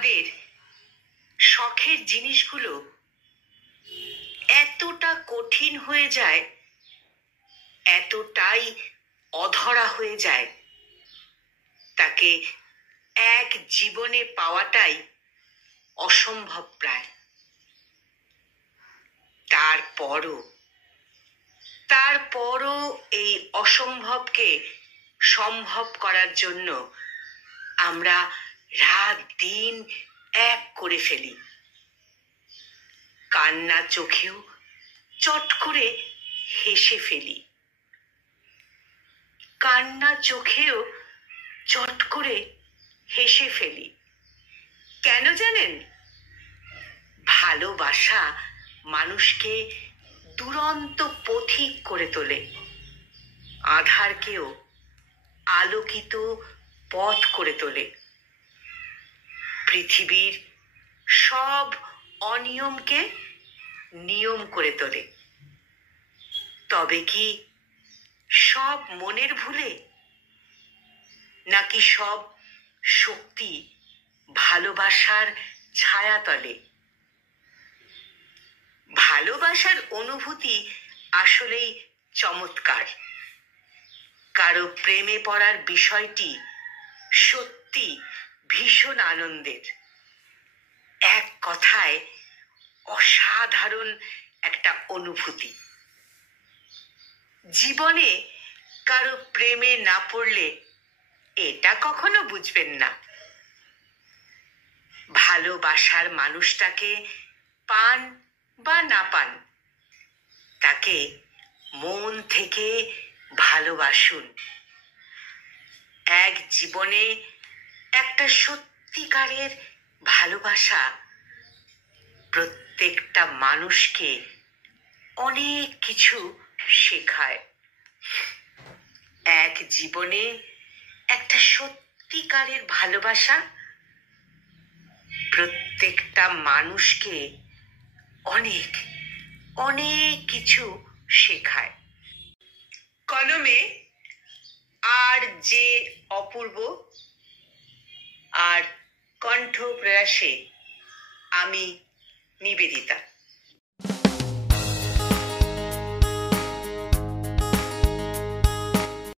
আমাদের শখের জিনিসগুলো এতটা কঠিন হয়ে যায়, এতটাই অধরা হয়ে যায়, তাকে এক জীবনে পাওয়াটাই অসম্ভব প্রায়। তারপরও এই অসম্ভবকে সম্ভব করার জন্য আমরা রাত দিন এক করে ফেলি। কান্না চোখেও চট করে হেসে ফেলি। কান্না চোখেও চট করে হেসে ফেলি। কেন জানেন? ভালোবাসা মানুষকে দুরন্ত পথিক করে তোলে, আঁধারকেও আলোকিত পথ করে তোলে। পৃথিবীর সব অনিয়মকে নিয়ম করে তোলে। তবে কি সব মনের ভুলে, নাকি সব শক্তি ভালোবাসার ছায়াতলে? ভালোবাসার অনুভূতি আসলেই চমৎকার। কারো প্রেমে পড়ার বিষয়টি সত্যি ভীষণ আনন্দের। এক কথায় অসাধারণ একটা অনুভূতি। জীবনে কারো প্রেমে না পড়লে এটা কখনো বুঝবেন না। ভালোবাসার মানুষটাকে পান বা না পান, তাকে মন থেকে ভালোবাসুন। এক জীবনে একটা সত্যিকারের ভালোবাসা প্রত্যেকটা মানুষকে অনেক কিছু শেখায়। এক জীবনে একটা সত্যিকারের ভালোবাসা প্রত্যেকটা মানুষকে অনেক অনেক কিছু শেখায়। কলমে আর যে অপূর্ব, আর কণ্ঠ প্রয়াসে আমি নিবেদিতা।